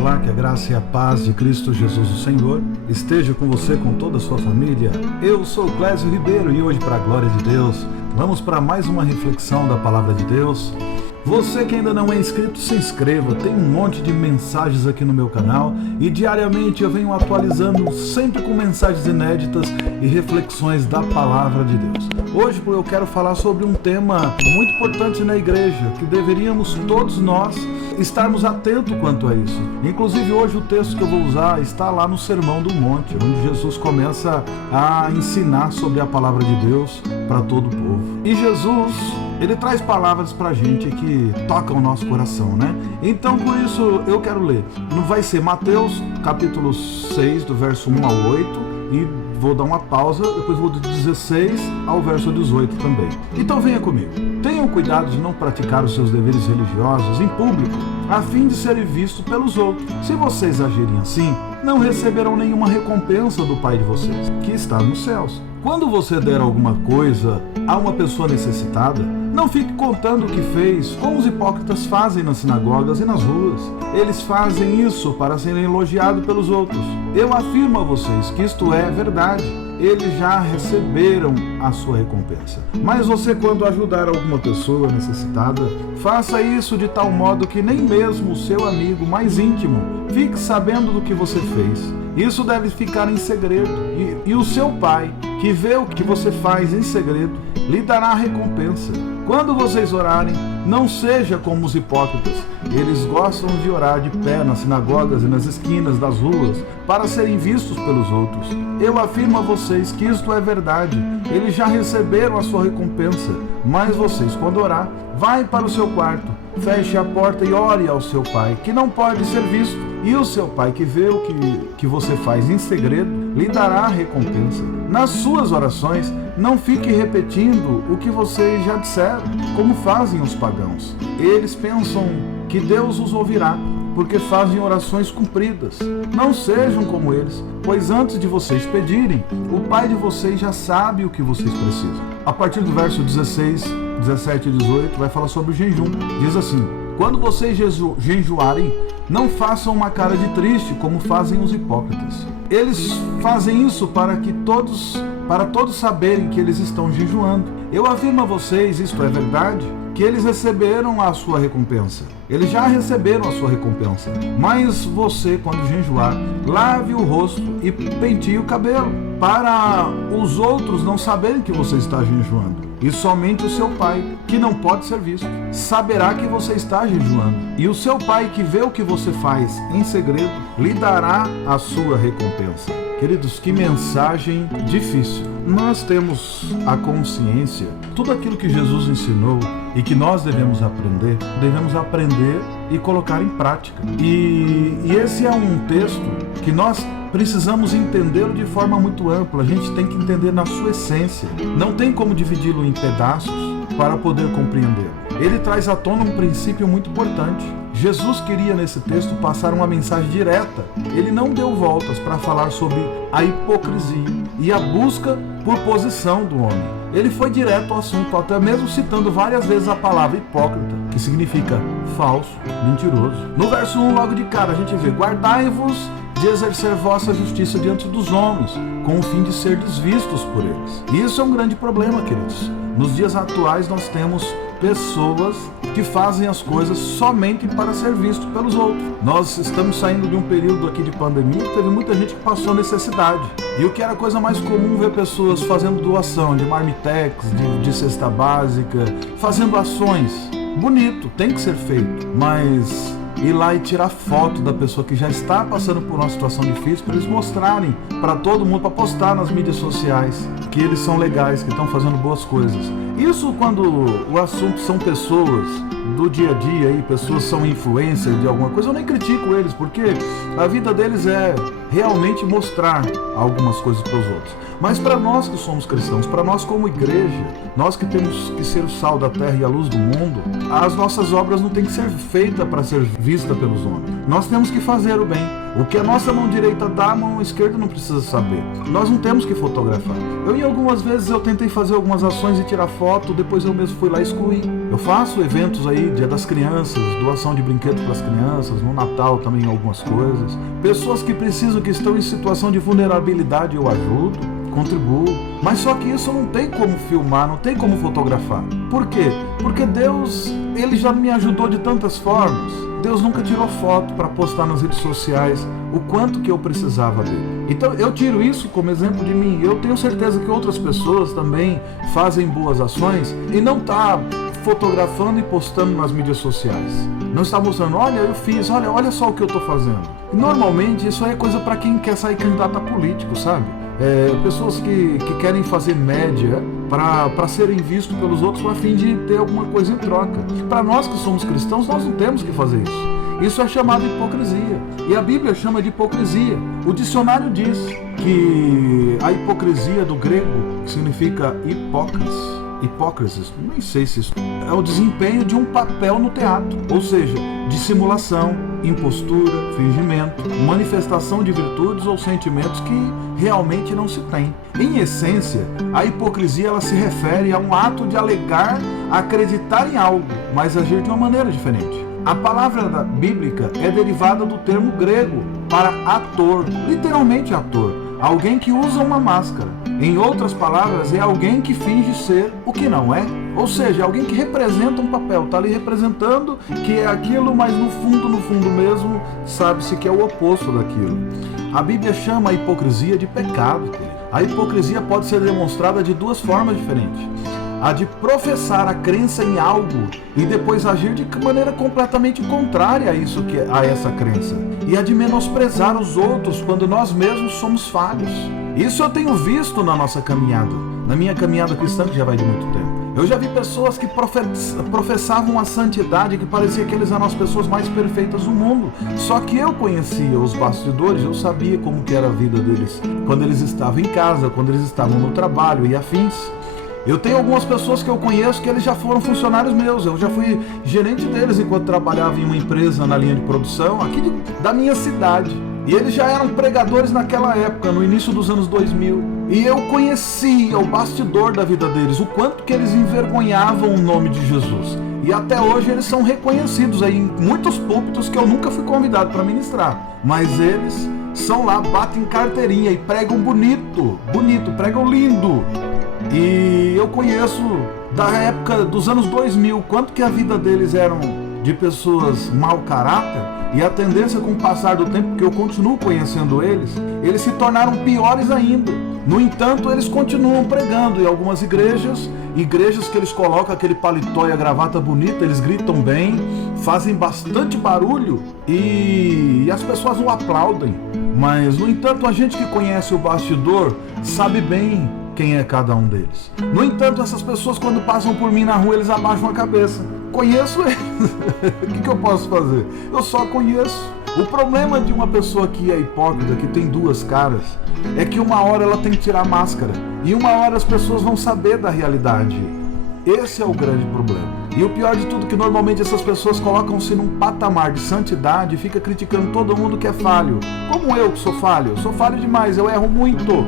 Olá, que a graça e a paz de Cristo Jesus o Senhor esteja com você, com toda a sua família. Eu sou Clésio Ribeiro e hoje, para a glória de Deus, vamos para mais uma reflexão da Palavra de Deus. Você que ainda não é inscrito, se inscreva. Tem um monte de mensagens aqui no meu canal e diariamente eu venho atualizando, sempre com mensagens inéditas e reflexões da Palavra de Deus. Hoje eu quero falar sobre um tema muito importante na igreja, que deveríamos todos nós estarmos atentos quanto a isso. Inclusive hoje o texto que eu vou usar está lá no Sermão do Monte, onde Jesus começa a ensinar sobre a Palavra de Deus para todo o povo. E Jesus, ele traz palavras pra gente que tocam o nosso coração, né? Então, por isso, eu quero ler. Não vai ser Mateus, capítulo 6, do verso 1 ao 8, e vou dar uma pausa, depois vou do 16 ao verso 18 também. Então, venha comigo. Tenham cuidado de não praticar os seus deveres religiosos em público, a fim de serem vistos pelos outros. Se vocês agirem assim, não receberão nenhuma recompensa do Pai de vocês, que está nos céus. Quando você der alguma coisa a uma pessoa necessitada, não fique contando o que fez, como os hipócritas fazem nas sinagogas e nas ruas. Eles fazem isso para serem elogiados pelos outros. Eu afirmo a vocês que isto é verdade. Eles já receberam a sua recompensa. Mas você, quando ajudar alguma pessoa necessitada, faça isso de tal modo que nem mesmo o seu amigo mais íntimo fique sabendo do que você fez. Isso deve ficar em segredo. E o seu pai, que vê o que você faz em segredo, lhe dará a recompensa. Quando vocês orarem, não seja como os hipócritas. Eles gostam de orar de pé nas sinagogas e nas esquinas das ruas para serem vistos pelos outros. Eu afirmo a vocês que isto é verdade. Eles já receberam a sua recompensa. Mas vocês, quando orar, vai para o seu quarto, feche a porta e ore ao seu pai, que não pode ser visto. E o seu pai, que vê o que você faz em segredo, lhe dará a recompensa. Nas suas orações, não fique repetindo o que vocês já disseram, como fazem os pagãos. Eles pensam que Deus os ouvirá, porque fazem orações compridas. Não sejam como eles, pois antes de vocês pedirem, o Pai de vocês já sabe o que vocês precisam. A partir do verso 16, 17 e 18, vai falar sobre o jejum. Diz assim: quando vocês jejuarem, não façam uma cara de triste, como fazem os hipócritas. Eles fazem isso para todos saberem que eles estão jejuando. Eu afirmo a vocês, isto é verdade, que eles receberam a sua recompensa. Eles já receberam a sua recompensa. Mas você, quando jejuar, lave o rosto e penteie o cabelo, para os outros não saberem que você está jejuando. E somente o seu pai, que não pode ser visto, saberá que você está jejuando. E o seu pai, que vê o que você faz em segredo, lhe dará a sua recompensa. Queridos, que mensagem difícil. Nós temos a consciência, tudo aquilo que Jesus ensinou e que nós devemos aprender e colocar em prática. E esse é um texto que nós precisamos entendê-lo de forma muito ampla. A gente tem que entender na sua essência. Não tem como dividi-lo em pedaços para poder compreender. Ele traz à tona um princípio muito importante. Jesus queria nesse texto passar uma mensagem direta. Ele não deu voltas para falar sobre a hipocrisia e a busca por posição do homem. Ele foi direto ao assunto, até mesmo citando várias vezes a palavra hipócrita, que significa falso, mentiroso. No verso 1, logo de cara, a gente vê: guardai-vos de exercer vossa justiça diante dos homens, com o fim de ser vistos por eles. E isso é um grande problema, queridos. Nos dias atuais nós temos pessoas que fazem as coisas somente para ser visto pelos outros. Nós estamos saindo de um período aqui de pandemia que teve muita gente que passou necessidade. E o que era a coisa mais comum, ver pessoas fazendo doação de marmitex, de cesta básica, fazendo ações. Bonito, tem que ser feito, mas ir lá e tirar foto da pessoa que já está passando por uma situação difícil, para eles mostrarem para todo mundo, para postar nas mídias sociais que eles são legais, que estão fazendo boas coisas. Isso quando o assunto são pessoas do dia a dia, e pessoas são influencers de alguma coisa, eu nem critico eles, porque a vida deles é realmente mostrar algumas coisas para os outros. Mas para nós que somos cristãos, para nós como igreja, nós que temos que ser o sal da terra e a luz do mundo, as nossas obras não têm que ser feitas para ser vista pelos homens. Nós temos que fazer o bem. O que a nossa mão direita dá, a mão esquerda não precisa saber. Nós não temos que fotografar. Algumas vezes eu tentei fazer algumas ações e tirar foto, depois eu mesmo fui lá e excluí. Eu faço eventos aí, Dia das Crianças, doação de brinquedos para as crianças, no Natal também algumas coisas. Pessoas que precisam, que estão em situação de vulnerabilidade, eu ajudo, contribuo. Mas só que isso não tem como filmar, não tem como fotografar. Por quê? Porque Deus, Ele já me ajudou de tantas formas. Deus nunca tirou foto para postar nas redes sociais o quanto que eu precisava dele. Então eu tiro isso como exemplo de mim. Eu tenho certeza que outras pessoas também fazem boas ações e não tá fotografando e postando nas mídias sociais. Não está mostrando, olha, eu fiz, olha só o que eu estou fazendo. Normalmente isso é coisa para quem quer sair candidato a político, sabe? Pessoas que querem fazer média para serem vistos pelos outros a fim de ter alguma coisa em troca. Para nós que somos cristãos, nós não temos que fazer isso. Isso é chamado de hipocrisia. E a Bíblia chama de hipocrisia. O dicionário diz que a hipocrisia do grego, que significa hipócrisis, nem sei se isso é o desempenho de um papel no teatro, ou seja, dissimulação, impostura, fingimento, manifestação de virtudes ou sentimentos que realmente não se tem. Em essência, a hipocrisia ela se refere a um ato de alegar acreditar em algo, mas agir de uma maneira diferente. A palavra bíblica é derivada do termo grego para ator, literalmente ator, alguém que usa uma máscara. Em outras palavras, é alguém que finge ser o que não é. Ou seja, alguém que representa um papel, está ali representando que é aquilo, mas no fundo mesmo, sabe-se que é o oposto daquilo. A Bíblia chama a hipocrisia de pecado. A hipocrisia pode ser demonstrada de duas formas diferentes. A de professar a crença em algo e depois agir de maneira completamente contrária a essa crença. E a de menosprezar os outros quando nós mesmos somos falhos. Isso eu tenho visto na nossa caminhada, na minha caminhada cristã, que já vai de muito tempo. Eu já vi pessoas que professavam a santidade, que parecia que eles eram as pessoas mais perfeitas do mundo. Só que eu conhecia os bastidores, eu sabia como que era a vida deles quando eles estavam em casa, quando eles estavam no trabalho e afins. Eu tenho algumas pessoas que eu conheço que eles já foram funcionários meus. Eu já fui gerente deles enquanto trabalhava em uma empresa na linha de produção aqui da minha cidade. E eles já eram pregadores naquela época, no início dos anos 2000. E eu conhecia o bastidor da vida deles, o quanto que eles envergonhavam o nome de Jesus. E até hoje eles são reconhecidos aí em muitos púlpitos que eu nunca fui convidado para ministrar. Mas eles são lá, batem carteirinha e pregam bonito, pregam lindo. E eu conheço da época dos anos 2000, quanto que a vida deles eram de pessoas mau caráter, e a tendência com o passar do tempo, que eu continuo conhecendo eles se tornaram piores ainda. No entanto, eles continuam pregando em algumas igrejas que eles colocam aquele paletó e a gravata bonita, eles gritam bem, fazem bastante barulho e as pessoas o aplaudem. Mas, no entanto, a gente que conhece o bastidor sabe bem quem é cada um deles. No entanto, essas pessoas, quando passam por mim na rua, eles abaixam a cabeça. Conheço eles. O que eu posso fazer? Eu só conheço. O problema de uma pessoa que é hipócrita, que tem duas caras, é que uma hora ela tem que tirar a máscara e uma hora as pessoas vão saber da realidade. Esse é o grande problema. E o pior de tudo é que normalmente essas pessoas colocam-se num patamar de santidade e ficam criticando todo mundo que é falho. Como eu que sou falho? Eu sou falho demais, eu erro muito.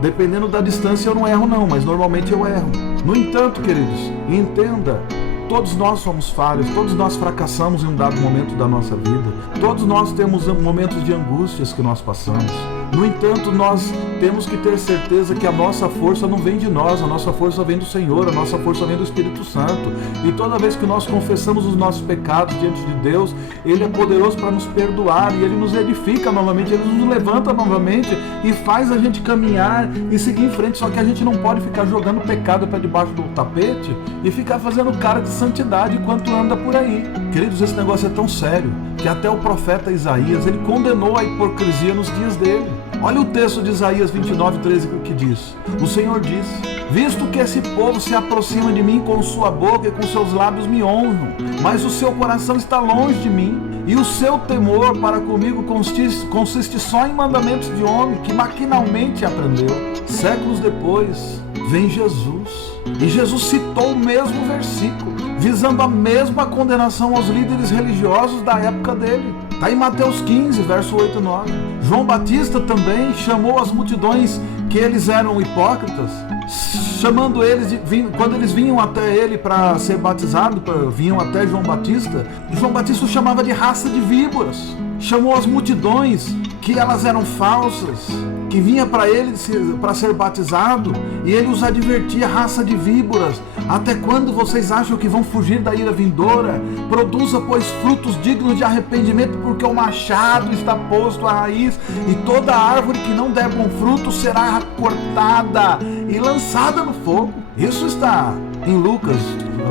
Dependendo da distância eu não erro não, mas normalmente eu erro. No entanto, queridos, entenda, todos nós somos falhos, todos nós fracassamos em um dado momento da nossa vida, todos nós temos momentos de angústias que nós passamos. No entanto, nós temos que ter certeza que a nossa força não vem de nós, a nossa força vem do Senhor, a nossa força vem do Espírito Santo. E toda vez que nós confessamos os nossos pecados diante de Deus, Ele é poderoso para nos perdoar e Ele nos edifica novamente, Ele nos levanta novamente e faz a gente caminhar e seguir em frente. Só que a gente não pode ficar jogando pecado para debaixo do tapete e ficar fazendo cara de santidade enquanto anda por aí. Queridos, esse negócio é tão sério que até o profeta Isaías, ele condenou a hipocrisia nos dias dele. Olha o texto de Isaías 29:13 que diz: o Senhor diz: visto que esse povo se aproxima de mim com sua boca e com seus lábios me honram, mas o seu coração está longe de mim, e o seu temor para comigo consiste só em mandamentos de homem que maquinalmente aprendeu. Séculos depois, vem Jesus, e Jesus citou o mesmo versículo, visando a mesma condenação aos líderes religiosos da época dele. Está em Mateus 15, verso 8 e 9. João Batista também chamou as multidões que eles eram hipócritas, chamando eles, quando eles vinham até ele para ser batizado, vinham até João Batista o chamava de raça de víboras. Chamou as multidões, que elas eram falsas, que vinha para ele para ser batizado, e ele os advertia: raça de víboras, até quando vocês acham que vão fugir da ira vindoura? Produza, pois, frutos dignos de arrependimento, porque o machado está posto à raiz, e toda árvore que não der bom fruto será cortada e lançada no fogo. Isso está em Lucas,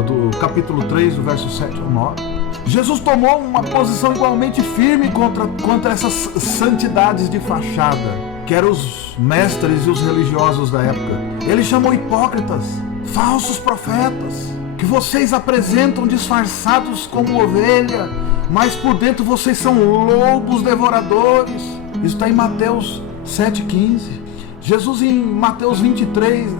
do capítulo 3, do verso 7 ao 9. Jesus tomou uma posição igualmente firme contra essas santidades de fachada, que eram os mestres e os religiosos da época. Ele chamou hipócritas, falsos profetas, que vocês apresentam disfarçados como ovelha, mas por dentro vocês são lobos devoradores. Isso está em Mateus 7,15. Jesus, em Mateus 23,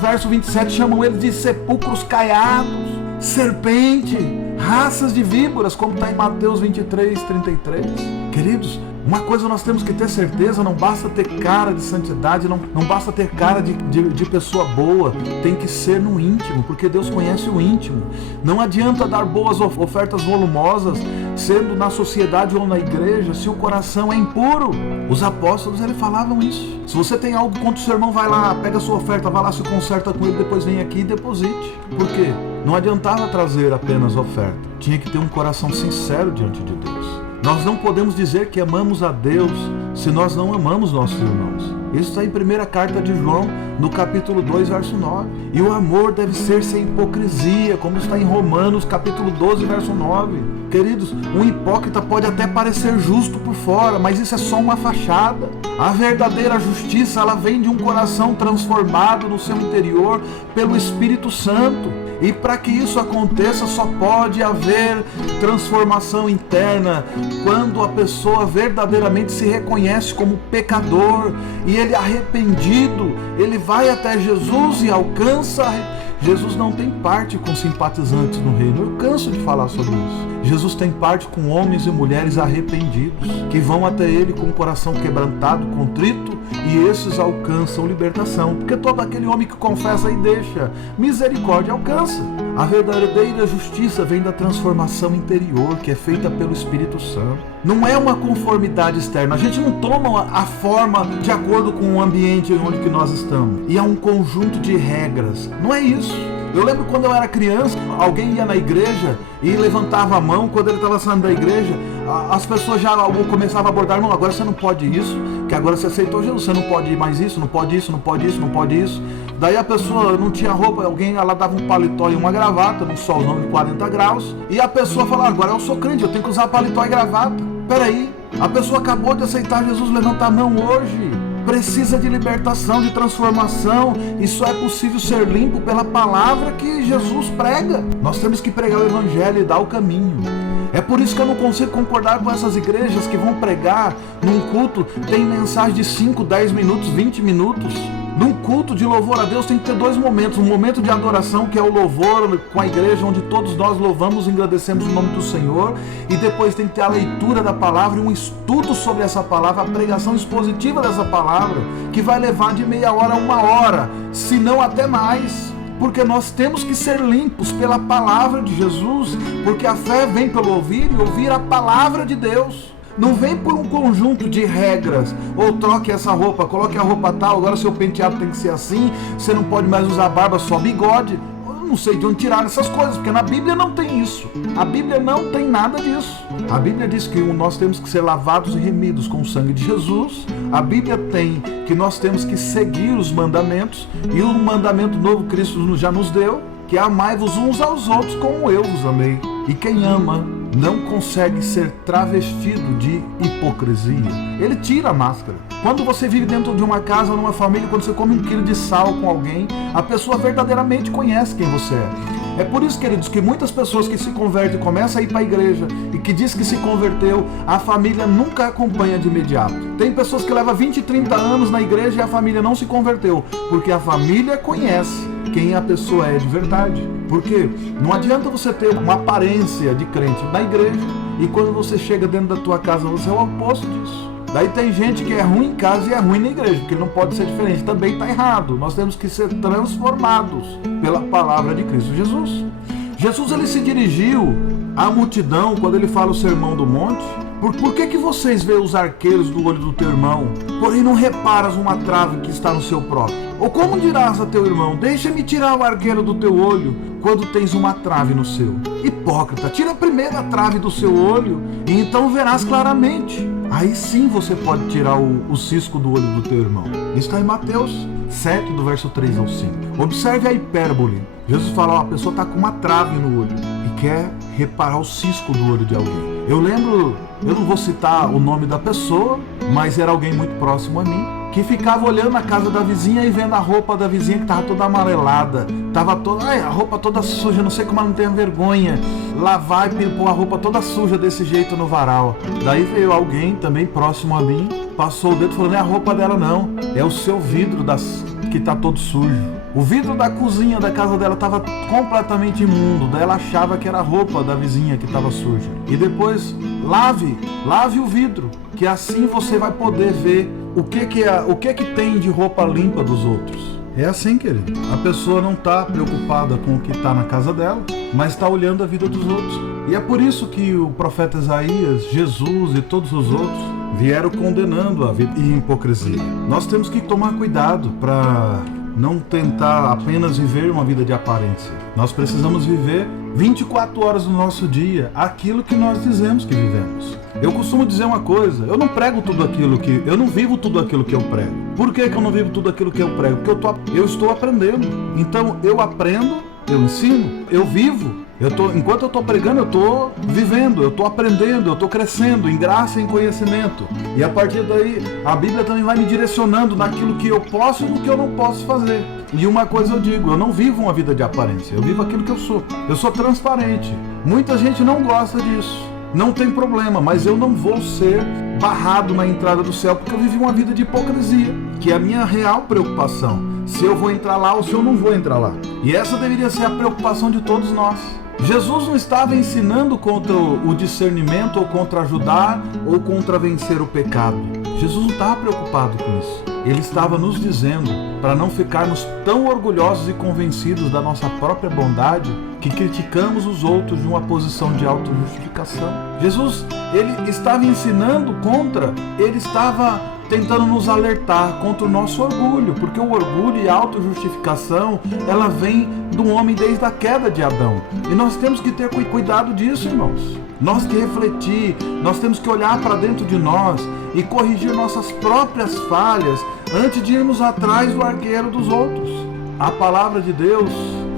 verso 27, chamam eles de sepulcros caiados, serpente, raças de víboras, como está em Mateus 23, 33. Queridos, uma coisa nós temos que ter certeza: não basta ter cara de santidade, não basta ter cara de pessoa boa, tem que ser no íntimo, porque Deus conhece o íntimo. Não adianta dar boas ofertas volumosas, sendo na sociedade ou na igreja, se o coração é impuro. Os apóstolos, eles falavam isso. Se você tem algo contra o seu irmão, vai lá, pega a sua oferta, vai lá, se conserta com ele, depois vem aqui e deposite. Por quê? Não adiantava trazer apenas oferta, tinha que ter um coração sincero diante de Deus. Nós não podemos dizer que amamos a Deus se nós não amamos nossos irmãos. Isso está em 1ª carta de João, no capítulo 2, verso 9. E o amor deve ser sem hipocrisia, como está em Romanos, capítulo 12, verso 9. Queridos, um hipócrita pode até parecer justo por fora, mas isso é só uma fachada. A verdadeira justiça, ela vem de um coração transformado no seu interior pelo Espírito Santo. E para que isso aconteça, só pode haver transformação interna quando a pessoa verdadeiramente se reconhece como pecador, e ele, arrependido, ele vai até Jesus e alcança. Jesus não tem parte com simpatizantes no reino. Eu canso de falar sobre isso. Jesus tem parte com homens e mulheres arrependidos, que vão até ele com o coração quebrantado, contrito, e esses alcançam libertação. Porque todo aquele homem que confessa e deixa, misericórdia alcança. A verdadeira justiça vem da transformação interior, que é feita pelo Espírito Santo. Não é uma conformidade externa. A gente não toma a forma de acordo com o ambiente onde que nós estamos. E há um conjunto de regras. Não é isso. Eu lembro quando eu era criança, alguém ia na igreja e levantava a mão. Quando ele estava saindo da igreja, as pessoas já começavam a abordar: irmão, agora você não pode isso, que agora você aceitou Jesus, você não pode mais isso, não pode isso, não pode isso, não pode isso. Daí a pessoa não tinha roupa, alguém ela dava um paletó e uma gravata, num solzão de 40 graus, e a pessoa falava: agora eu sou crente, eu tenho que usar paletó e gravata. Peraí, a pessoa acabou de aceitar Jesus, levanta a mão hoje. Precisa de libertação, de transformação, e só é possível ser limpo pela palavra que Jesus prega. Nós temos que pregar o evangelho e dar o caminho. É por isso que eu não consigo concordar com essas igrejas que vão pregar num culto, tem mensagem de 5, 10 minutos, 20 minutos. Num culto de louvor a Deus tem que ter 2 momentos. Um momento de adoração, que é o louvor com a igreja, onde todos nós louvamos e agradecemos o nome do Senhor. E depois tem que ter a leitura da palavra e um estudo sobre essa palavra, a pregação expositiva dessa palavra, que vai levar de meia hora a 1 hora, se não até mais. Porque nós temos que ser limpos pela palavra de Jesus, porque a fé vem pelo ouvir e ouvir a palavra de Deus. Não vem por um conjunto de regras, ou troque essa roupa, coloque a roupa tal, agora seu penteado tem que ser assim, você não pode mais usar barba, só bigode. Eu não sei de onde tirar essas coisas, porque na Bíblia não tem isso. A Bíblia não tem nada disso. A Bíblia diz que nós temos que ser lavados e remidos com o sangue de Jesus. A Bíblia tem que nós temos que seguir os mandamentos, e o mandamento novo Cristo já nos deu, que é: amai-vos uns aos outros como eu vos amei. E quem ama não consegue ser travestido de hipocrisia. Ele tira a máscara. Quando você vive dentro de uma casa, numa família, quando você come 1 quilo de sal com alguém, a pessoa verdadeiramente conhece quem você é. É por isso, queridos, que muitas pessoas que se convertem, começam a ir para a igreja e que diz que se converteu, a família nunca acompanha de imediato. Tem pessoas que levam 20, 30 anos na igreja e a família não se converteu, porque a família conhece quem a pessoa é de verdade. Porque não adianta você ter uma aparência de crente na igreja e quando você chega dentro da tua casa você é o oposto disso. Daí tem gente que é ruim em casa e é ruim na igreja, porque não pode ser diferente. Também está errado. Nós temos que ser transformados pela palavra de Cristo Jesus. Jesus, ele se dirigiu à multidão quando ele fala o Sermão do Monte. Por que vocês veem os arqueiros do olho do teu irmão, porém não reparas uma trave que está no seu próprio? Ou como dirás a teu irmão, deixa-me tirar o arqueiro do teu olho, quando tens uma trave no seu? Hipócrita, tira a primeira trave do seu olho, e então verás claramente. Aí sim você pode tirar o cisco do olho do teu irmão. Isso está em Mateus 7, do verso 3 ao 5. Observe a hipérbole. Jesus fala, a pessoa está com uma trave no olho e quer reparar o cisco do olho de alguém. Eu lembro, eu não vou citar o nome da pessoa, mas era alguém muito próximo a mim, que ficava olhando a casa da vizinha e vendo a roupa da vizinha que estava toda amarelada, estava toda, a roupa toda suja, não sei como ela não tem vergonha, lavar e pôr a roupa toda suja desse jeito no varal. Daí veio alguém também próximo a mim, passou o dedo e falou, não é a roupa dela não, é o seu vidro que está todo sujo. O vidro da cozinha da casa dela estava completamente imundo, daí ela achava que era a roupa da vizinha que estava suja. E depois, lave o vidro, que assim você vai poder ver o que tem de roupa limpa dos outros. É assim, querido. A pessoa não está preocupada com o que está na casa dela, mas está olhando a vida dos outros. E é por isso que o profeta Isaías, Jesus e todos os outros vieram condenando a vida e a hipocrisia. Nós temos que tomar cuidado para não tentar apenas viver uma vida de aparência. Nós precisamos viver 24 horas do nosso dia aquilo que nós dizemos que vivemos. Eu costumo dizer uma coisa, eu não vivo tudo aquilo que eu prego. Por que eu não vivo tudo aquilo que eu prego? Porque eu estou aprendendo. Então eu aprendo, eu ensino, eu vivo. Enquanto eu estou pregando, eu estou vivendo, eu estou aprendendo, eu estou crescendo em graça e em conhecimento. E a partir daí, a Bíblia também vai me direcionando naquilo que eu posso e no que eu não posso fazer. E uma coisa eu digo, eu não vivo uma vida de aparência, eu vivo aquilo que eu sou. Eu sou transparente. Muita gente não gosta disso. Não tem problema, mas eu não vou ser barrado na entrada do céu, porque eu vivi uma vida de hipocrisia, que é a minha real preocupação. Se eu vou entrar lá ou se eu não vou entrar lá. E essa deveria ser a preocupação de todos nós. Jesus não estava ensinando contra o discernimento, ou contra ajudar, ou contra vencer o pecado. Jesus não estava preocupado com isso. Ele estava nos dizendo para não ficarmos tão orgulhosos e convencidos da nossa própria bondade que criticamos os outros de uma posição de autojustificação. Jesus, ele estava ensinando ele estava tentando nos alertar contra o nosso orgulho, porque o orgulho e a autojustificação, ela vem do homem desde a queda de Adão. E nós temos que ter cuidado disso, irmãos. Nós temos que refletir, nós temos que olhar para dentro de nós e corrigir nossas próprias falhas antes de irmos atrás do arqueiro dos outros. A palavra de Deus,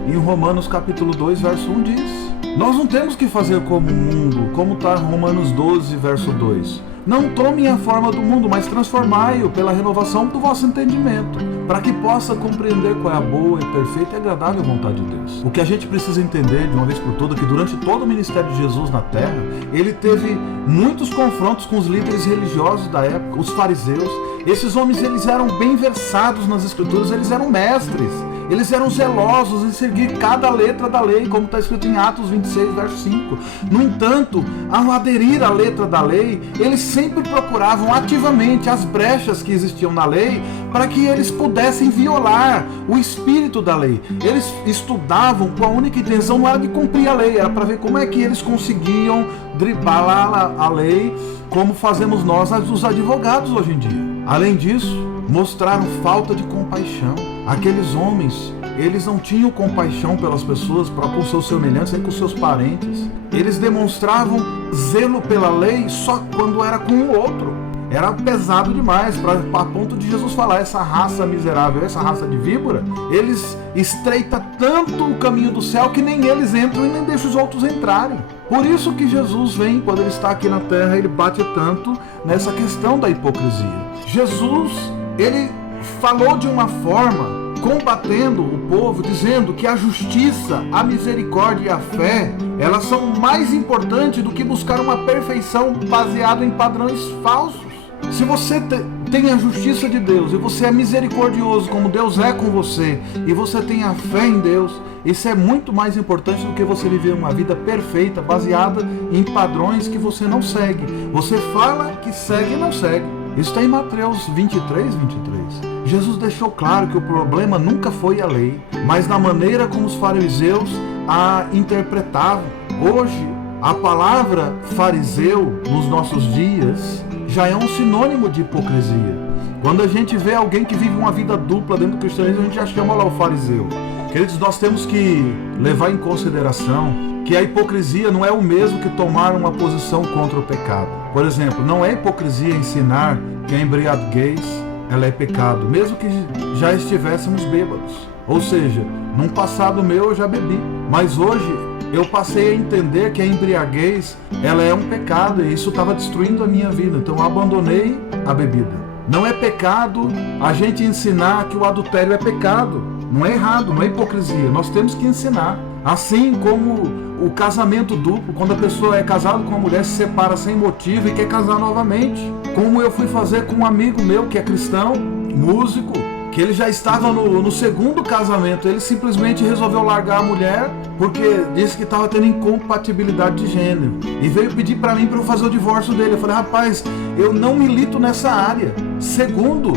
em Romanos capítulo 2, verso 1 diz: nós não temos que fazer como o mundo, como está Romanos 12, verso 2. Não tomem a forma do mundo, mas transformai-o pela renovação do vosso entendimento, para que possa compreender qual é a boa e perfeita e agradável vontade de Deus. O que a gente precisa entender de uma vez por todas é que durante todo o ministério de Jesus na terra, ele teve muitos confrontos com os líderes religiosos da época, os fariseus. Esses homens, eles eram bem versados nas escrituras, eles eram mestres. Eles eram zelosos em seguir cada letra da lei, como está escrito em Atos 26, verso 5. No entanto, ao aderir à letra da lei, eles sempre procuravam ativamente as brechas que existiam na lei para que eles pudessem violar o espírito da lei. Eles estudavam com a única intenção, não era de cumprir a lei, era para ver como é que eles conseguiam driblar a lei, como fazemos nós, os advogados hoje em dia. Além disso, mostraram falta de compaixão. Aqueles homens, eles não tinham compaixão pelas pessoas, com os seus semelhantes, nem com os seus parentes. Eles demonstravam zelo pela lei só quando era com o outro. Era pesado demais, a ponto de Jesus falar, essa raça miserável, essa raça de víbora, eles estreitam tanto o caminho do céu que nem eles entram e nem deixam os outros entrarem. Por isso que Jesus vem, quando ele está aqui na terra, ele bate tanto nessa questão da hipocrisia. Jesus, ele falou de uma forma, combatendo o povo, dizendo que a justiça, a misericórdia e a fé, elas são mais importantes do que buscar uma perfeição baseada em padrões falsos. Se você tem a justiça de Deus e você é misericordioso como Deus é com você, e você tem a fé em Deus, isso é muito mais importante do que você viver uma vida perfeita baseada em padrões que você não segue. Você fala que segue e não segue. Isso está em Mateus 23. Jesus deixou claro que o problema nunca foi a lei, mas na maneira como os fariseus a interpretavam. Hoje, a palavra fariseu, nos nossos dias, já é um sinônimo de hipocrisia. Quando a gente vê alguém que vive uma vida dupla dentro do cristianismo, a gente já chama lá o fariseu. Queridos, nós temos que levar em consideração que a hipocrisia não é o mesmo que tomar uma posição contra o pecado. Por exemplo, não é hipocrisia ensinar que a embriaguez ela é pecado, mesmo que já estivéssemos bêbados. Ou seja, num passado meu eu já bebi, mas hoje eu passei a entender que a embriaguez ela é um pecado e isso estava destruindo a minha vida, então eu abandonei a bebida. Não é pecado a gente ensinar que o adultério é pecado, não é errado, não é hipocrisia, nós temos que ensinar. Assim como o casamento duplo, quando a pessoa é casada com uma mulher, se separa sem motivo e quer casar novamente. Como eu fui fazer com um amigo meu que é cristão, músico, que ele já estava no segundo casamento, ele simplesmente resolveu largar a mulher porque disse que estava tendo incompatibilidade de gênero e veio pedir para mim para eu fazer o divórcio dele. Eu falei, rapaz, eu não milito nessa área. Segundo,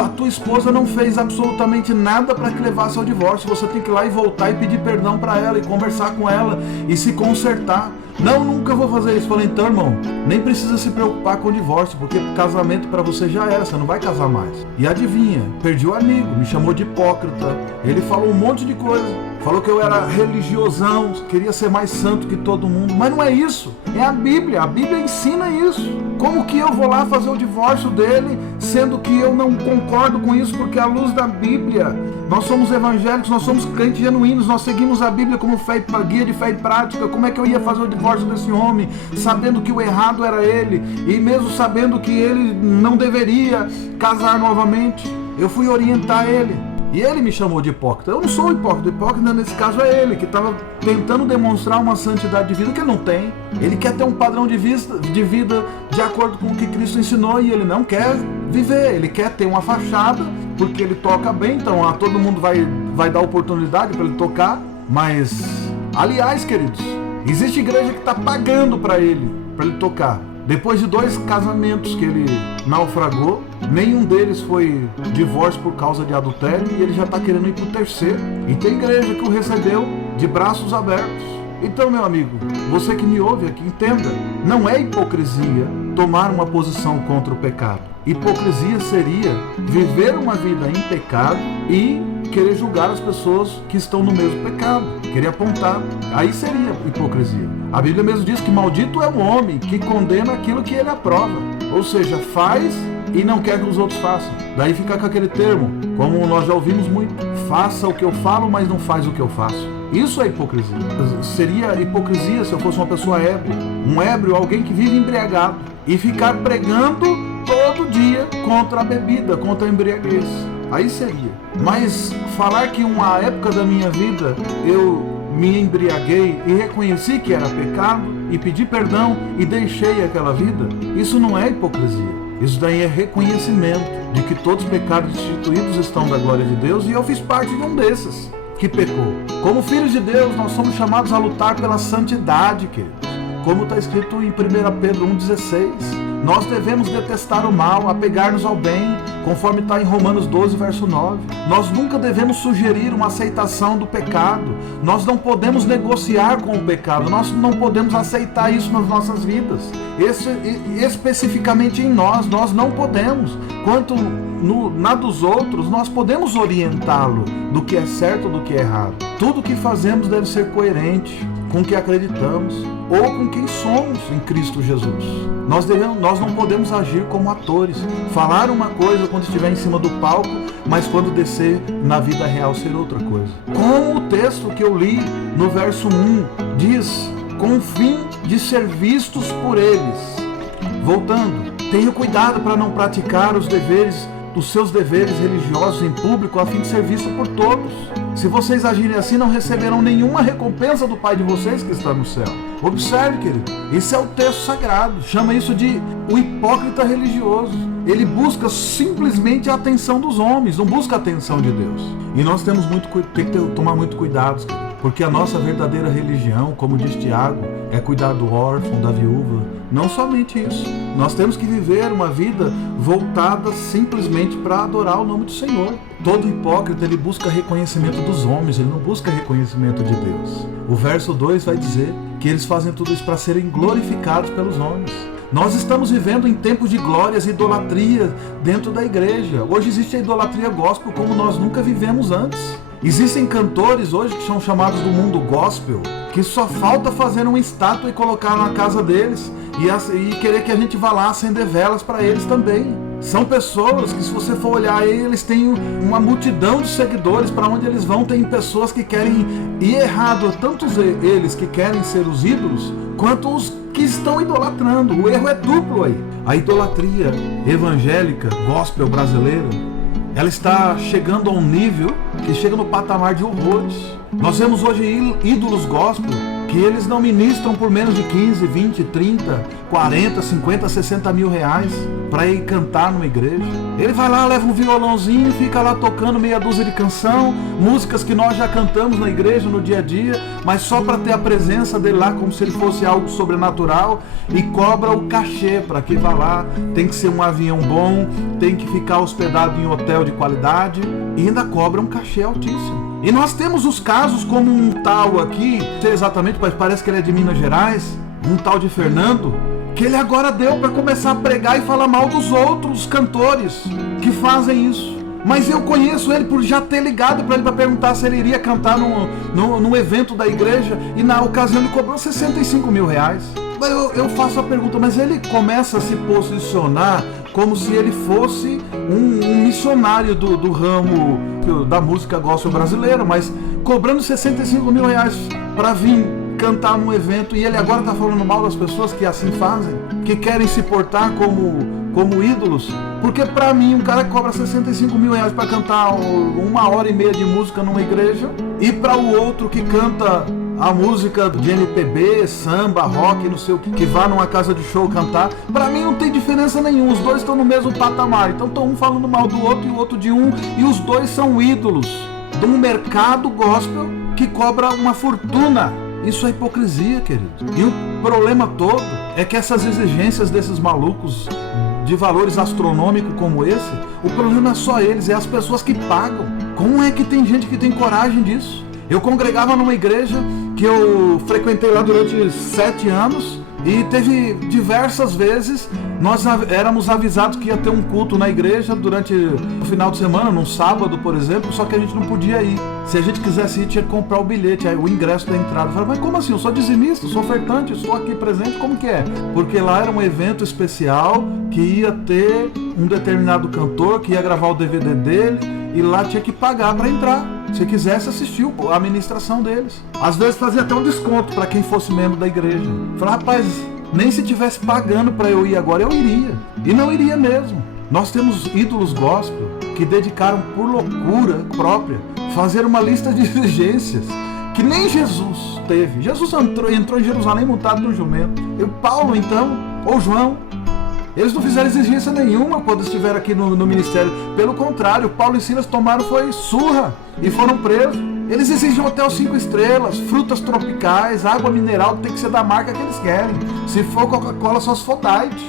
a tua esposa não fez absolutamente nada para que levasse ao divórcio. Você tem que ir lá e voltar e pedir perdão para ela e conversar com ela e se consertar. Não, nunca vou fazer isso. Falei, então, irmão, nem precisa se preocupar com o divórcio, porque casamento para você já era, você não vai casar mais. E adivinha, perdi o amigo, me chamou de hipócrita, ele falou um monte de coisa, falou que eu era religiosão, queria ser mais santo que todo mundo, mas não é isso, é a Bíblia ensina isso. Como que eu vou lá fazer o divórcio dele, sendo que eu não concordo com isso, porque à luz da Bíblia, nós somos evangélicos, nós somos crentes genuínos, nós seguimos a Bíblia como guia de fé e prática. Como é que eu ia fazer o divórcio desse homem, sabendo que o errado era ele, e mesmo sabendo que ele não deveria casar novamente? Eu fui orientar ele, e ele me chamou de hipócrita. Eu não sou hipócrita, hipócrita nesse caso é ele, que estava tentando demonstrar uma santidade de vida que ele não tem. Ele quer ter um padrão de vida de acordo com o que Cristo ensinou, e ele não quer viver, ele quer ter uma fachada, porque ele toca bem, então todo mundo vai dar oportunidade para ele tocar. Mas, aliás, queridos, existe igreja que está pagando para ele tocar. Depois de 2 casamentos que ele naufragou, nenhum deles foi divórcio por causa de adultério, e ele já está querendo ir para o 3º. E tem igreja que o recebeu de braços abertos. Então, meu amigo, você que me ouve aqui, entenda, não é hipocrisia tomar uma posição contra o pecado. Hipocrisia seria viver uma vida em pecado e querer julgar as pessoas que estão no mesmo pecado, querer apontar. Aí seria hipocrisia. A Bíblia mesmo diz que maldito é o homem que condena aquilo que ele aprova. Ou seja, faz e não quer que os outros façam. Daí fica com aquele termo, como nós já ouvimos muito: faça o que eu falo, mas não faz o que eu faço. Isso é hipocrisia. Seria hipocrisia se eu fosse uma pessoa ébria. Um ébrio, alguém que vive embriagado e ficar pregando todo dia contra a bebida, contra a embriaguez. Aí seria. Mas falar que uma época da minha vida eu me embriaguei e reconheci que era pecado e pedi perdão e deixei aquela vida, isso não é hipocrisia. Isso daí é reconhecimento de que todos os pecados instituídos estão da glória de Deus, e eu fiz parte de um desses que pecou. Como filhos de Deus, nós somos chamados a lutar pela santidade, queridos. Como está escrito em 1 Pedro 1,16. Nós devemos detestar o mal, apegar-nos ao bem, conforme está em Romanos 12, verso 9. Nós nunca devemos sugerir uma aceitação do pecado. Nós não podemos negociar com o pecado. Nós não podemos aceitar isso nas nossas vidas. Especificamente em nós não podemos. Quanto na dos outros, nós podemos orientá-lo do que é certo ou do que é errado. Tudo que fazemos deve ser coerente com o que acreditamos ou com quem somos em Cristo Jesus. Nós não podemos agir como atores, falar uma coisa quando estiver em cima do palco, mas quando descer na vida real ser outra coisa. Como o texto que eu li no verso 1 diz: com o fim de ser vistos por eles. Voltando, tenha cuidado para não praticar os seus deveres religiosos em público, a fim de ser visto por todos. Se vocês agirem assim, não receberão nenhuma recompensa do Pai de vocês que está no céu. Observe, querido, esse é o texto sagrado, chama isso de o hipócrita religioso. Ele busca simplesmente a atenção dos homens, não busca a atenção de Deus. E nós tem que tomar muito cuidado, querido, porque a nossa verdadeira religião, como diz Tiago, é cuidar do órfão, da viúva, Não somente isso, nós temos que viver uma vida voltada simplesmente para adorar o nome do Senhor. Todo hipócrita, ele busca reconhecimento dos homens, ele não busca reconhecimento de Deus. O verso 2 vai dizer que eles fazem tudo isso para serem glorificados pelos homens. Nós estamos vivendo em tempos de glórias e idolatria dentro da igreja. Hoje existe a idolatria gospel como nós nunca vivemos antes. Existem cantores hoje que são chamados do mundo gospel, que só falta fazer uma estátua e colocar na casa deles e querer que a gente vá lá acender velas para eles também. São pessoas que, se você for olhar aí, eles têm uma multidão de seguidores. Para onde eles vão, tem pessoas que querem ir errado, tanto eles que querem ser os ídolos, quanto os que estão idolatrando. O erro é duplo aí. A idolatria evangélica, gospel brasileira, ela está chegando a um nível que chega no patamar de horrores. Nós vemos hoje ídolos gospel que eles não ministram por menos de 15, 20, 30, 40, 50, 60 mil reais para ir cantar numa igreja. Ele vai lá, leva um violãozinho, fica lá tocando meia dúzia de canção, músicas que nós já cantamos na igreja no dia a dia, mas só para ter a presença dele lá como se ele fosse algo sobrenatural, e cobra o cachê para que vá lá. Tem que ser um avião bom, tem que ficar hospedado em hotel de qualidade e ainda cobra um cachê altíssimo. E nós temos os casos como um tal aqui, não sei exatamente, mas parece que ele é de Minas Gerais, um tal de Fernando, que ele agora deu para começar a pregar e falar mal dos outros cantores que fazem isso. Mas eu conheço ele por já ter ligado para ele para perguntar se ele iria cantar num evento da igreja, e na ocasião ele cobrou 65 mil reais. Eu faço a pergunta, mas ele começa a se posicionar como se ele fosse um missionário do ramo da música gospel brasileira, mas cobrando 65 mil reais para vir cantar num evento, e ele agora está falando mal das pessoas que assim fazem, que querem se portar como ídolos. Porque para mim, um cara que cobra 65 mil reais para cantar 1h30 de música numa igreja, e para o outro que canta a música de MPB, samba, rock, não sei o que vá numa casa de show cantar, pra mim não tem diferença nenhuma. Os dois estão no mesmo patamar. Então estão um falando mal do outro e o outro de um, e os dois são ídolos de um mercado gospel que cobra uma fortuna. Isso é hipocrisia, querido. E o problema todo é que essas exigências desses malucos de valores astronômicos como esse, o problema não é só eles, é as pessoas que pagam. Como é que tem gente que tem coragem disso? Eu congregava numa igreja que eu frequentei lá durante 7 anos, e teve diversas vezes, nós éramos avisados que ia ter um culto na igreja durante o final de semana, num sábado, por exemplo, só que a gente não podia ir. Se a gente quisesse ir, tinha que comprar o bilhete, aí o ingresso da entrada. Eu falei, mas como assim? Eu sou dizimista, eu sou ofertante, eu estou aqui presente, como que é? Porque lá era um evento especial que ia ter um determinado cantor que ia gravar o DVD dele, e lá tinha que pagar para entrar. Se quisesse assistir a ministração deles. Às vezes fazia até um desconto para quem fosse membro da igreja. Falei, rapaz, nem se tivesse pagando para eu ir agora, eu iria. E não iria mesmo. Nós temos ídolos gospel que dedicaram por loucura própria fazer uma lista de exigências que nem Jesus teve. Jesus entrou em Jerusalém montado no jumento. E o Paulo então, ou João, eles não fizeram exigência nenhuma quando estiveram aqui no ministério. Pelo contrário, Paulo e Silas tomaram foi surra e foram presos. Eles exigem hotel 5 estrelas, frutas tropicais, água mineral, tem que ser da marca que eles querem. Se for Coca-Cola, só se for Diet.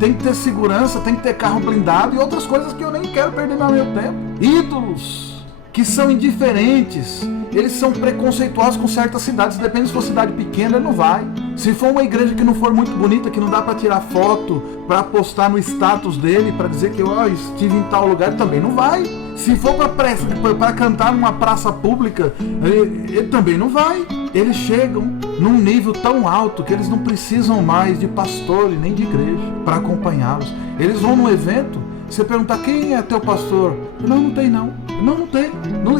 Tem que ter segurança, tem que ter carro blindado e outras coisas que eu nem quero perder meu tempo. Ídolos que são indiferentes, eles são preconceituosos com certas cidades. Depende, se for cidade pequena, ele não vai. Se for uma igreja que não for muito bonita, que não dá para tirar foto, para postar no status dele, para dizer que eu estive em tal lugar, ele também não vai. Se for para cantar numa praça pública, ele também não vai. Eles chegam num nível tão alto que eles não precisam mais de pastor e nem de igreja para acompanhá-los. Eles vão num evento, você perguntar quem é teu pastor? Não tem não. Não tem.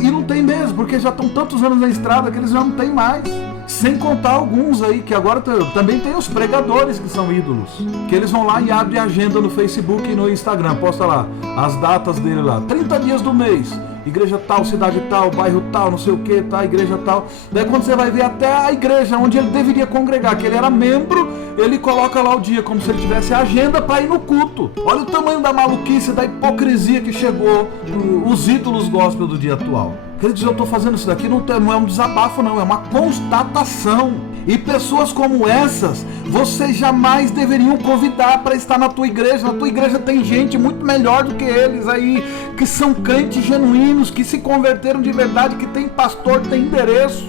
E não tem mesmo, porque já estão tantos anos na estrada que eles já não tem mais. Sem contar alguns aí, que agora também tem os pregadores que são ídolos. Que eles vão lá e abrem agenda no Facebook e no Instagram. Posta lá as datas dele lá. 30 dias do mês. Igreja tal, cidade tal, bairro tal, não sei o que, tá, igreja tal. Daí quando você vai ver até a igreja onde ele deveria congregar, que ele era membro, ele coloca lá o dia como se ele tivesse agenda para ir no culto. Olha o tamanho da maluquice, da hipocrisia que chegou os ídolos gospel do dia atual. Quer dizer, eu estou fazendo isso daqui, não é um desabafo não, é uma constatação. E pessoas como essas, vocês jamais deveriam convidar para estar na tua igreja. Na tua igreja tem gente muito melhor do que eles aí, que são crentes genuínos, que se converteram de verdade, que tem pastor, tem endereço,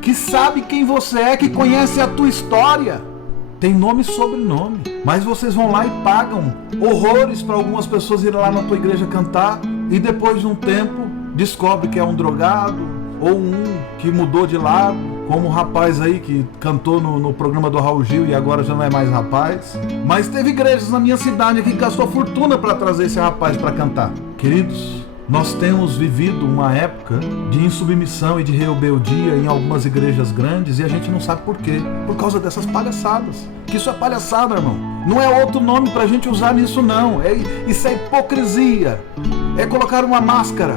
que sabe quem você é, que conhece a tua história. Tem nome e sobrenome. Mas vocês vão lá e pagam horrores para algumas pessoas irem lá na tua igreja cantar, e depois de um tempo descobre que é um drogado, ou um que mudou de lado, como o rapaz aí que cantou no programa do Raul Gil e agora já não é mais rapaz. Mas teve igrejas na minha cidade que gastou fortuna para trazer esse rapaz para cantar. Queridos, nós temos vivido uma época de insubmissão e de rebeldia em algumas igrejas grandes, e a gente não sabe por quê. Por causa dessas palhaçadas. Que isso é palhaçada, irmão. Não é outro nome pra gente usar nisso, não. Isso é hipocrisia. É colocar uma máscara.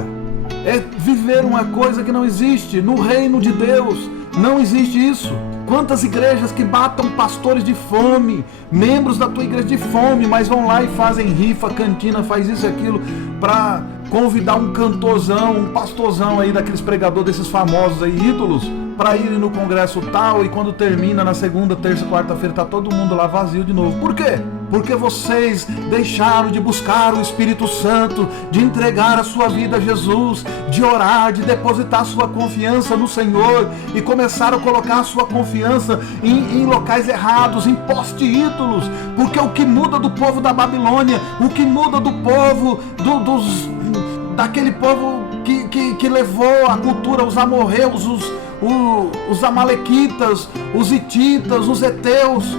É viver uma coisa que não existe. No reino de Deus não existe isso. Quantas igrejas que matam pastores de fome, membros da tua igreja de fome, mas vão lá e fazem rifa, cantina, faz isso e aquilo, para convidar um cantorzão, um pastorzão aí, daqueles pregadores, desses famosos aí, ídolos, para irem no congresso tal, e quando termina na segunda, terça, quarta-feira, tá todo mundo lá vazio de novo. Por quê? Porque vocês deixaram de buscar o Espírito Santo, de entregar a sua vida a Jesus, de orar, de depositar sua confiança no Senhor, e começaram a colocar a sua confiança em locais errados, em poste-ídolos. Porque o que muda do povo da Babilônia, o que muda do povo, daquele povo que levou a cultura, os amorreus, os amalequitas, os hititas, os heteus,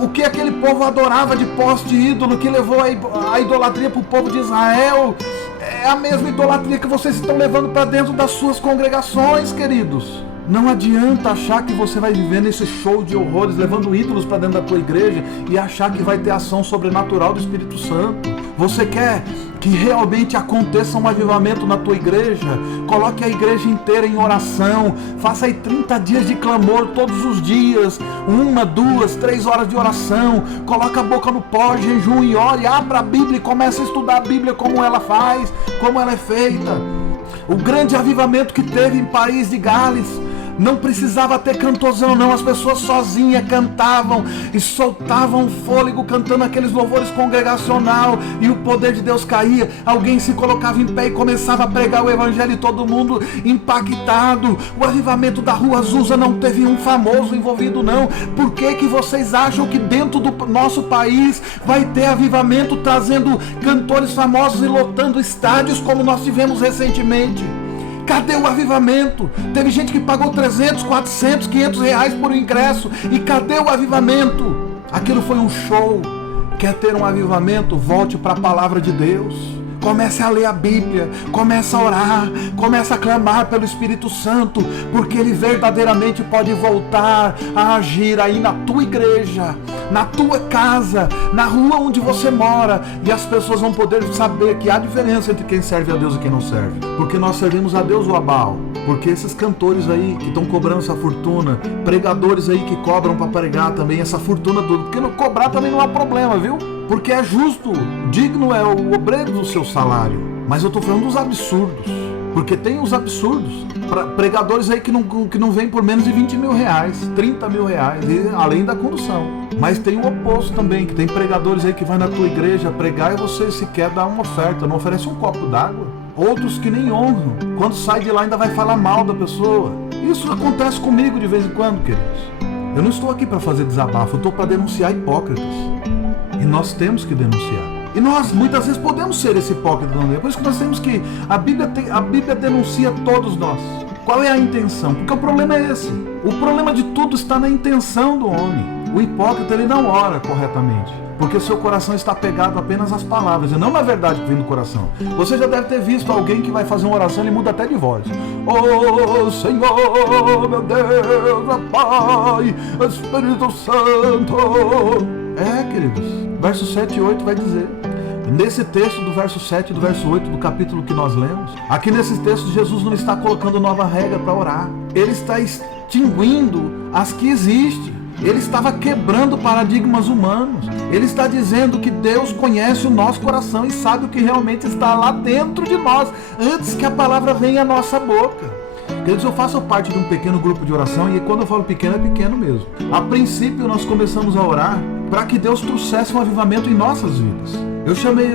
o que aquele povo adorava de poste ídolo, que levou a idolatria para o povo de Israel, é a mesma idolatria que vocês estão levando para dentro das suas congregações, queridos. Não adianta achar que você vai viver nesse show de horrores, levando ídolos para dentro da tua igreja e achar que vai ter ação sobrenatural do Espírito Santo. Você quer que realmente aconteça um avivamento na tua igreja? Coloque a igreja inteira em oração. Faça aí 30 dias de clamor todos os dias. 1, 2, 3 horas de oração. Coloca a boca no pó, jejum e ore. Abra a Bíblia e comece a estudar a Bíblia, como ela faz, como ela é feita. O grande avivamento que teve em País de Gales, não precisava ter cantorzão, não. As pessoas sozinhas cantavam e soltavam fôlego cantando aqueles louvores congregacional, e o poder de Deus caía. Alguém se colocava em pé e começava a pregar o evangelho, e todo mundo impactado. O avivamento da Rua Azusa não teve um famoso envolvido, não. Por que vocês acham que dentro do nosso país vai ter avivamento trazendo cantores famosos e lotando estádios como nós tivemos recentemente? Cadê o avivamento? Teve gente que pagou 300, 400, 500 reais por um ingresso. E cadê o avivamento? Aquilo foi um show. Quer ter um avivamento? Volte para a palavra de Deus. Comece a ler a Bíblia, comece a orar, comece a clamar pelo Espírito Santo, porque Ele verdadeiramente pode voltar a agir aí na tua igreja, na tua casa, na rua onde você mora, e as pessoas vão poder saber que há diferença entre quem serve a Deus e quem não serve, porque nós servimos a Deus ou a Baal. Porque esses cantores aí que estão cobrando essa fortuna, pregadores aí que cobram para pregar também essa fortuna toda, porque não cobrar também não há problema, viu? Porque é justo, digno é o obreiro do seu salário. Mas eu estou falando dos absurdos, porque tem os absurdos, pregadores aí que não vêm por menos de 20 mil reais, 30 mil reais, e além da condução. Mas tem o oposto também, que tem pregadores aí que vai na tua igreja pregar e você sequer dá uma oferta, não oferece um copo d'água. Outros que nem honram, quando sai de lá ainda vai falar mal da pessoa. Isso acontece comigo de vez em quando, queridos. Eu não estou aqui para fazer desabafo, eu estou para denunciar hipócritas. E nós temos que denunciar. E nós muitas vezes podemos ser esse hipócrita, não é? Por isso que nós temos que... A Bíblia denuncia todos nós. Qual é a intenção? Porque o problema é esse. O problema de tudo está na intenção do homem. O hipócrita, ele não ora corretamente, porque seu coração está pegado apenas às palavras, e não na verdade que vem do coração. Você já deve ter visto alguém que vai fazer uma oração e muda até de voz. Oh Senhor, meu Deus, meu Pai, Espírito Santo. Queridos, verso 7 e 8 vai dizer, nesse texto do verso 7 e do verso 8 do capítulo que nós lemos, aqui nesse texto Jesus não está colocando nova regra para orar. Ele está extinguindo as que existem. Ele estava quebrando paradigmas humanos. Ele está dizendo que Deus conhece o nosso coração e sabe o que realmente está lá dentro de nós, antes que a palavra venha à nossa boca. Queridos, eu faço parte de um pequeno grupo de oração, e quando eu falo pequeno, é pequeno mesmo. A princípio, nós começamos a orar para que Deus trouxesse um avivamento em nossas vidas. Eu chamei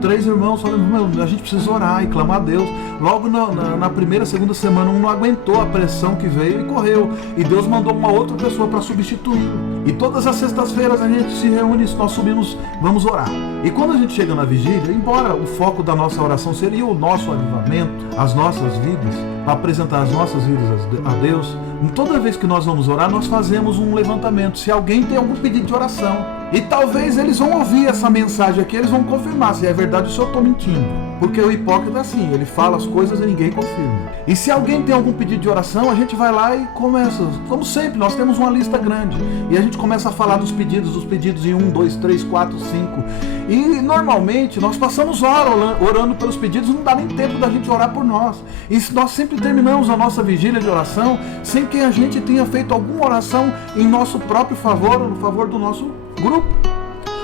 3 irmãos, falando, a gente precisa orar e clamar a Deus. Logo na primeira, segunda semana, um não aguentou a pressão que veio e correu. E Deus mandou uma outra pessoa para substituí-lo. E todas as sextas-feiras a gente se reúne, nós subimos, vamos orar. E quando a gente chega na vigília, embora o foco da nossa oração seria o nosso avivamento, as nossas vidas, para apresentar as nossas vidas a Deus, toda vez que nós vamos orar, nós fazemos um levantamento. Se alguém tem algum pedido de oração, e talvez eles vão ouvir essa mensagem aqui, eles vão confirmar se é verdade ou se eu estou mentindo. Porque o hipócrita é assim, ele fala as coisas e ninguém confirma. E se alguém tem algum pedido de oração, a gente vai lá e começa. Como sempre, nós temos uma lista grande. E a gente começa a falar dos pedidos em 1, 2, 3, 4, 5. E normalmente nós passamos horas orando pelos pedidos, não dá nem tempo da gente orar por nós. E nós sempre terminamos a nossa vigília de oração sem que a gente tenha feito alguma oração em nosso próprio favor, ou no favor do nosso grupo.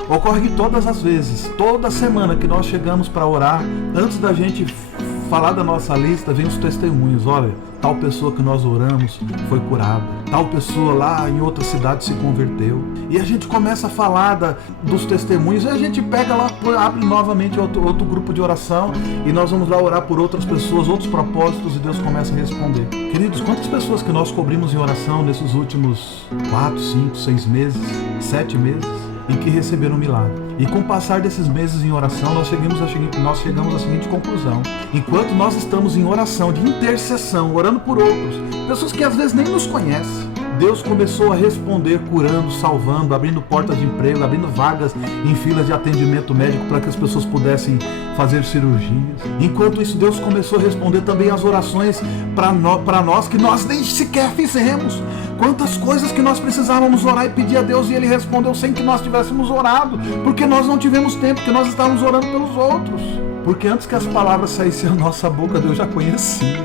Ocorre que todas as vezes, toda semana que nós chegamos para orar, antes da gente falar da nossa lista, vem os testemunhos. Olha, tal pessoa que nós oramos foi curada, tal pessoa lá em outra cidade se converteu. E a gente começa a falar dos testemunhos, e a gente pega lá, abre novamente outro grupo de oração, e nós vamos lá orar por outras pessoas, outros propósitos, e Deus começa a responder. Queridos, quantas pessoas que nós cobrimos em oração nesses últimos 4, 5, 6 meses, 7 meses, em que receberam um milagre? E com o passar desses meses em oração, nós chegamos à seguinte conclusão: enquanto nós estamos em oração de intercessão, orando por outros, pessoas que às vezes nem nos conhecem, Deus começou a responder, curando, salvando, abrindo portas de emprego, abrindo vagas em filas de atendimento médico para que as pessoas pudessem fazer cirurgias. Enquanto isso, Deus começou a responder também as orações para nós que nós nem sequer fizemos. Quantas coisas que nós precisávamos orar e pedir a Deus, e Ele respondeu sem que nós tivéssemos orado, porque nós não tivemos tempo, porque nós estávamos orando pelos outros. Porque antes que as palavras saíssem da nossa boca, Deus já conhecia.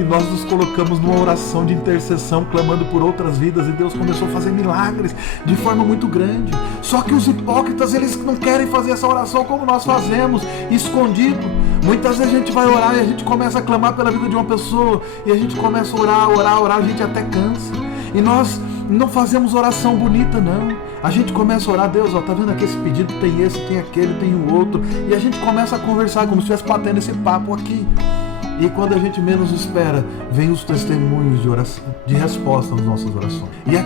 E nós nos colocamos numa oração de intercessão, clamando por outras vidas, e Deus começou a fazer milagres de forma muito grande. Só que os hipócritas, eles não querem fazer essa oração como nós fazemos, escondido. Muitas vezes a gente vai orar e a gente começa a clamar pela vida de uma pessoa, e a gente começa a orar, a gente até cansa. E nós não fazemos oração bonita, não. A gente começa a orar, Deus, ó, tá vendo aqui esse pedido, tem esse, tem aquele, tem o outro. E a gente começa a conversar como se estivesse batendo esse papo aqui. E quando a gente menos espera, vem os testemunhos de oração, de resposta às nossas orações. E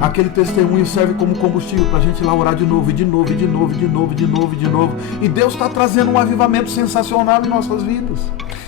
aquele testemunho serve como combustível para a gente ir lá orar de novo, e de novo, e de novo, e de novo, e de novo, e de novo. E Deus está trazendo um avivamento sensacional em nossas vidas.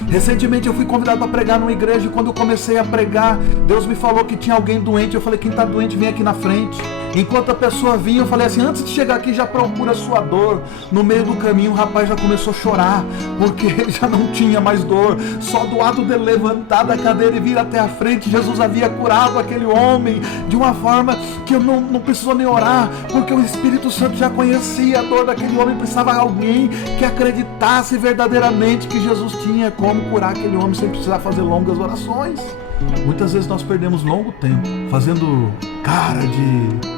Recentemente eu fui convidado para pregar numa igreja, e quando eu comecei a pregar, Deus me falou que tinha alguém doente. Eu falei, quem está doente vem aqui na frente. Enquanto a pessoa vinha, eu falei assim, antes de chegar aqui já procura a sua dor. No meio do caminho o rapaz já começou a chorar, porque ele já não tinha mais dor. Só do ato dele levantar da cadeira e vir até a frente, Jesus havia curado aquele homem de uma forma que eu não precisou nem orar, porque o Espírito Santo já conhecia a dor daquele homem. Precisava de alguém que acreditasse verdadeiramente que Jesus tinha como curar aquele homem sem precisar fazer longas orações. Muitas vezes nós perdemos longo tempo fazendo cara de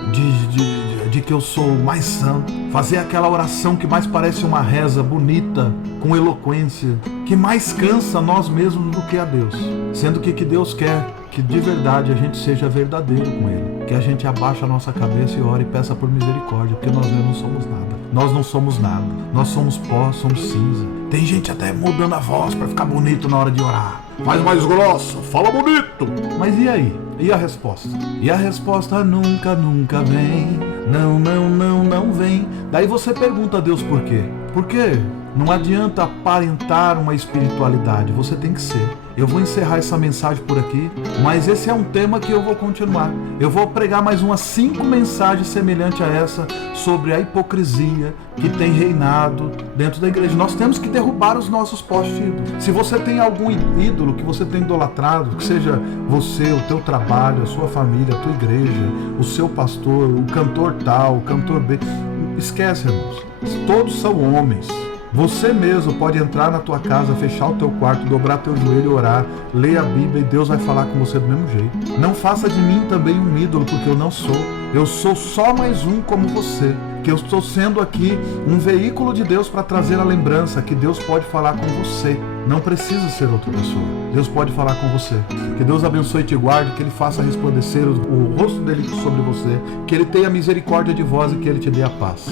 que eu sou mais santo, fazer aquela oração que mais parece uma reza bonita, com eloquência, que mais cansa nós mesmos do que a Deus. Sendo que Deus quer que de verdade a gente seja verdadeiro com Ele, que a gente abaixe a nossa cabeça e ore e peça por misericórdia, porque nós mesmos não somos nada. Nós não somos nada, nós somos pó, somos cinza. Tem gente até mudando a voz para ficar bonito na hora de orar. Faz mais grossa, fala bonito. Mas e aí? E a resposta? E a resposta nunca vem. Não vem. Daí você pergunta a Deus por quê? Porque não adianta aparentar uma espiritualidade, você tem que ser. Eu vou encerrar essa mensagem por aqui, mas esse é um tema que eu vou continuar. Eu vou pregar mais umas 5 mensagens semelhantes a essa sobre a hipocrisia que tem reinado dentro da igreja. Nós temos que derrubar os nossos postos de ídolo. Se você tem algum ídolo que você tem idolatrado, que seja você, o teu trabalho, a sua família, a tua igreja, o seu pastor, o cantor tal, o cantor B, esquece, irmãos. Todos são homens. Você mesmo pode entrar na tua casa, fechar o teu quarto, dobrar teu joelho e orar, ler a Bíblia, e Deus vai falar com você do mesmo jeito. Não faça de mim também um ídolo, porque eu não sou. Eu sou só mais um como você, que eu estou sendo aqui um veículo de Deus para trazer a lembrança que Deus pode falar com você. Não precisa ser outra pessoa. Deus pode falar com você. Que Deus abençoe e te guarde, que Ele faça resplandecer o rosto dele sobre você, que Ele tenha misericórdia de vós e que Ele te dê a paz.